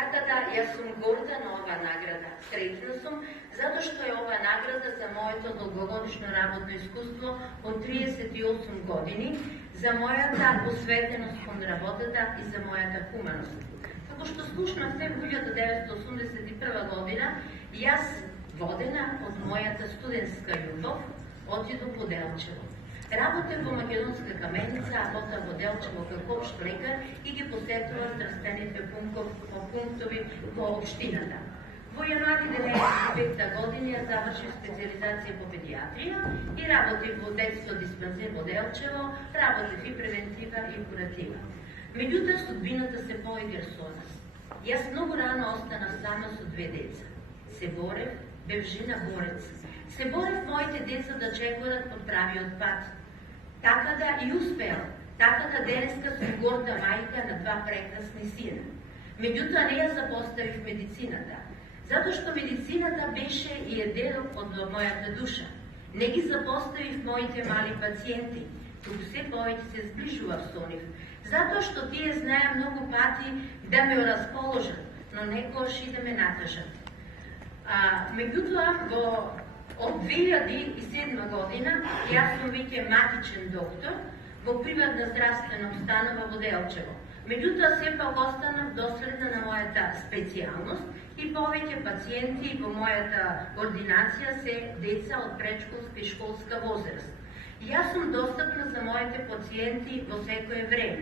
Така да, јас сум горда на оваа награда. Среќна сум, затоа што е оваа награда за моето долгогодишно работно искуство од 38 години, за мојата посветеност кон работата и за мојата хуманост. Како што слушнавте, во 1981 година, јас, водена од мојата студентска љубов, отидов во Делчево. Работев во Македонска каменица, а потоа во Делчево како општ лекар и ги посетував здравствените пунктови во општината. Во јануари 1995 година ја завршив специализација по педиатрија и работив во детско диспансер во Делчево, работив и превентива и куратива. Меѓутоа, судбината се поигра со нас. Јас многу рано останав сама со две деца. Се борев, бев жена борец. Се борев моите деца да чекорат под правиот пат. Така да и успеал. Така да денеска сум горда мајка на два прекрасни сина. Меѓутоа не ја запоставив медицината, затоа што медицината беше и е дел од мојата душа. Не ги запоставив моите мали пациенти, туку се повеќе се зближував со нив, затоа што тие знаеа многу пати да ме расположат, но некојаш и да ме натажат. Меѓутоа, од 2007 година јас сум веќе матичен доктор во приватна здравствена установа во Делчево. Меѓутоа, сепак останав доследна на мојата специјалност и повеќе пациенти во мојата ординација се деца од предшколска и школска возраст. Јас сум достапна за моите пациенти во секое време.